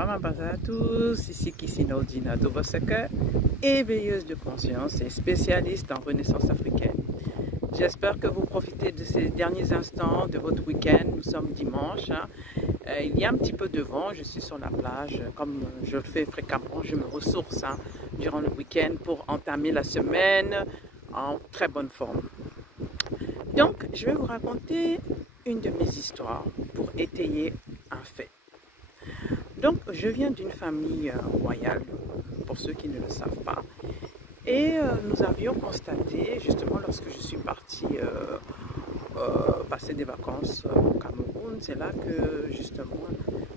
Bama à tous, ici Kissina Odina Tobosaka, éveilleuse de conscience et spécialiste en renaissance africaine. J'espère que vous profitez de ces derniers instants de votre week-end. Nous sommes dimanche. Il y a un petit peu de vent, je suis sur la plage. Comme je le fais fréquemment, je me ressource durant le week-end pour entamer la semaine en très bonne forme. Donc, je vais vous raconter une de mes histoires pour étayer un fait. Donc, je viens d'une famille royale, pour ceux qui ne le savent pas. Et nous avions constaté, justement, lorsque je suis partie passer des vacances au Cameroun, c'est là que, justement,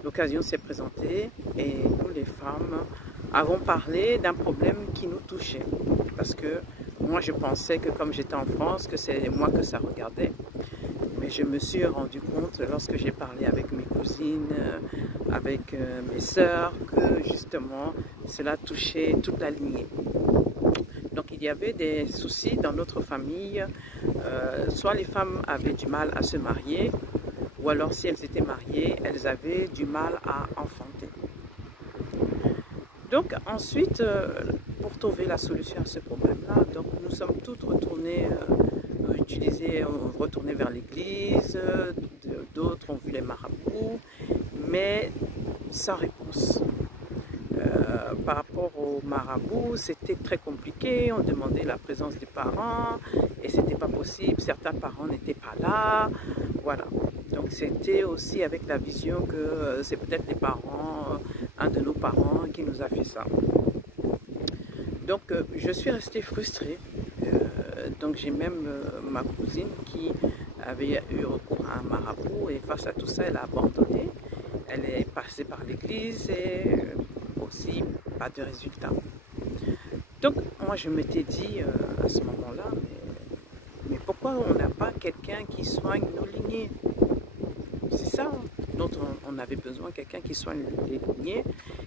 l'occasion s'est présentée et nous, les femmes, avons parlé d'un problème qui nous touchait. Parce que moi, je pensais que comme j'étais en France, que c'est moi que ça regardait. Mais je me suis rendu compte, lorsque j'ai parlé avec mes cousines, avec mes sœurs, que justement, cela touchait toute la lignée. Donc il y avait des soucis dans notre famille, soit les femmes avaient du mal à se marier, ou alors si elles étaient mariées, elles avaient du mal à enfanter. Donc ensuite, pour trouver la solution à ce problème-là, donc nous sommes toutes retournées, retournées vers l'église, d'autres ont vu les marabouts, mais sans réponse. Par rapport aux marabouts, c'était très compliqué, on demandait la présence des parents et c'était pas possible, certains parents n'étaient pas là, voilà. Donc c'était aussi avec la vision que c'est peut-être les parents, un de nos parents qui nous a fait ça. Donc je suis restée frustrée, donc j'ai même ma cousine qui avait eu recours à un marabout et face à tout ça elle a abandonné, elle est passée par l'église et aussi pas de résultat. Donc moi je m'étais dit à ce moment-là, mais pourquoi on n'a pas quelqu'un qui soigne nos lignées? C'est ça dont on avait besoin, quelqu'un qui soigne les lignées,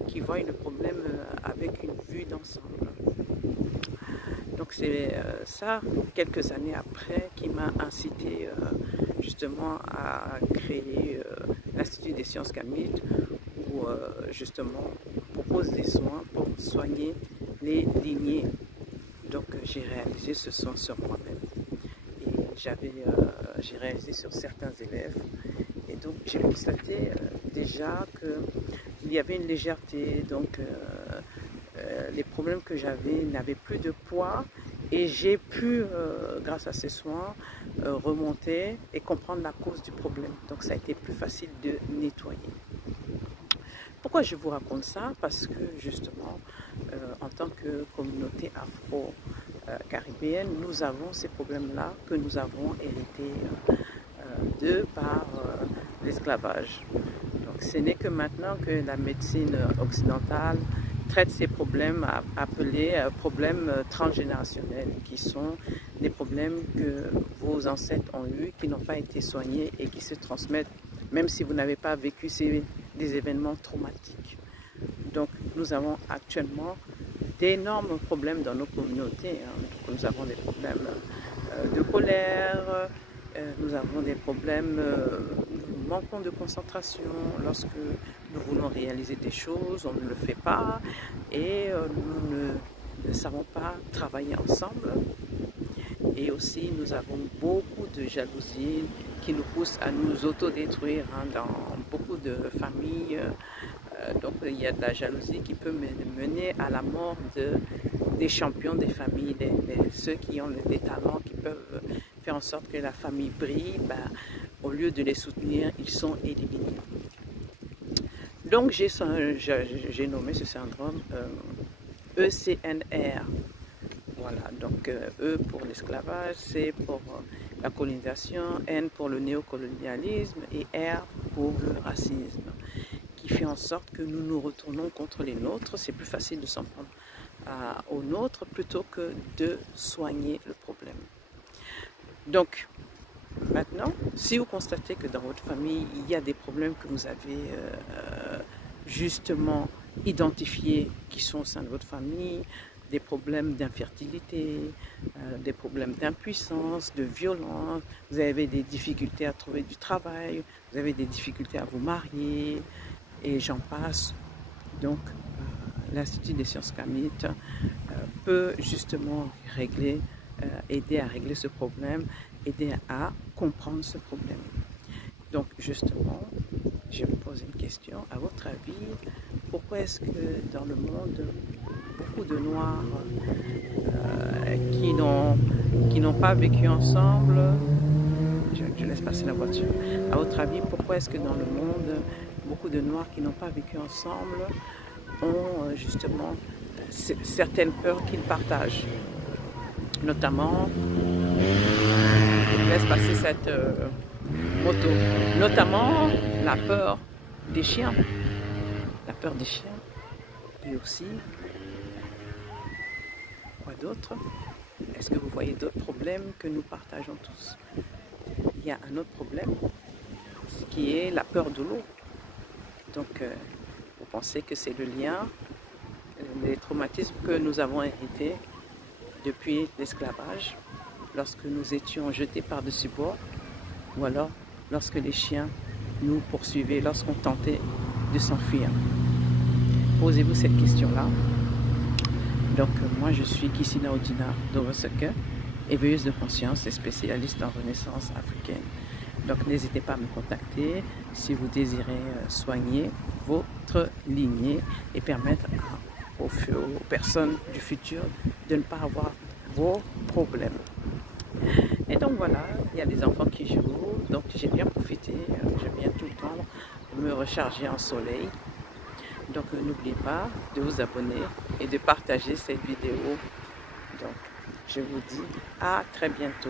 qui voit le problème avec une vue d'ensemble. Donc c'est ça, quelques années après, qui m'a incité justement à créer l'Institut des sciences kamites, où justement on propose des soins pour soigner les lignées. Donc j'ai réalisé ce soin sur moi-même et j'ai réalisé sur certains élèves. Et donc j'ai constaté déjà qu'il y avait une légèreté, donc les problèmes que j'avais n'avaient plus de poids et j'ai pu, grâce à ces soins, remonter et comprendre la cause du problème. Donc ça a été plus facile de nettoyer. Pourquoi je vous raconte ça? Parce que justement, en tant que communauté afro-caribéenne, nous avons ces problèmes-là que nous avons hérités de par l'esclavage. Donc ce n'est que maintenant que la médecine occidentale traite ces problèmes appelés problèmes transgénérationnels, qui sont des problèmes que vos ancêtres ont eus, qui n'ont pas été soignés et qui se transmettent, même si vous n'avez pas vécu des événements traumatiques. Donc nous avons actuellement d'énormes problèmes dans nos communautés. Nous avons des problèmes de colère, nous avons des problèmes, nous manquons de concentration lorsque nous voulons réaliser des choses, on ne le fait pas et nous ne savons pas travailler ensemble. Et aussi nous avons beaucoup de jalousie qui nous pousse à nous autodétruire dans beaucoup de familles. Donc il y a de la jalousie qui peut mener à la mort des champions des familles, ceux qui ont des talents, qui peuvent faire en sorte que la famille brille. Au lieu de les soutenir, ils sont éliminés. Donc j'ai nommé ce syndrome ECNR. Voilà, donc E pour l'esclavage, C pour la colonisation, N pour le néocolonialisme et R pour le racisme, qui fait en sorte que nous nous retournons contre les nôtres. C'est plus facile de s'en prendre aux nôtres plutôt que de soigner le problème. Donc maintenant, si vous constatez que dans votre famille, il y a des problèmes que vous avez justement identifiés qui sont au sein de votre famille, des problèmes d'infertilité, des problèmes d'impuissance, de violence, vous avez des difficultés à trouver du travail, vous avez des difficultés à vous marier, et j'en passe, Donc, l'Institut des sciences kamites peut justement aider à régler ce problème, aider à comprendre ce problème. Donc, justement, je me pose une question. À votre avis, pourquoi est-ce que dans le monde, beaucoup de Noirs qui n'ont pas vécu ensemble, je laisse passer la voiture. À votre avis, pourquoi est-ce que dans le monde, beaucoup de Noirs qui n'ont pas vécu ensemble ont justement certaines peurs qu'ils partagent? Notamment, je laisse passer cette moto. Notamment la peur des chiens. La peur des chiens. Et aussi, quoi d'autre? Est-ce que vous voyez d'autres problèmes que nous partageons tous? Il y a un autre problème, qui est la peur de l'eau. Donc, vous pensez que c'est le lien, les traumatismes que nous avons hérités depuis l'esclavage, lorsque nous étions jetés par-dessus bord, ou alors lorsque les chiens nous poursuivaient, lorsqu'on tentait de s'enfuir. Posez-vous cette question-là. Donc, moi, je suis Kissina Odina Dovoseke, éveilleuse de conscience et spécialiste en renaissance africaine. Donc, n'hésitez pas à me contacter si vous désirez soigner votre lignée et permettre aux personnes du futur de ne pas avoir vos problèmes. Et donc voilà, il y a des enfants qui jouent, donc j'ai bien profité, je viens tout le temps me recharger en soleil. Donc n'oubliez pas de vous abonner et de partager cette vidéo. Donc je vous dis à très bientôt.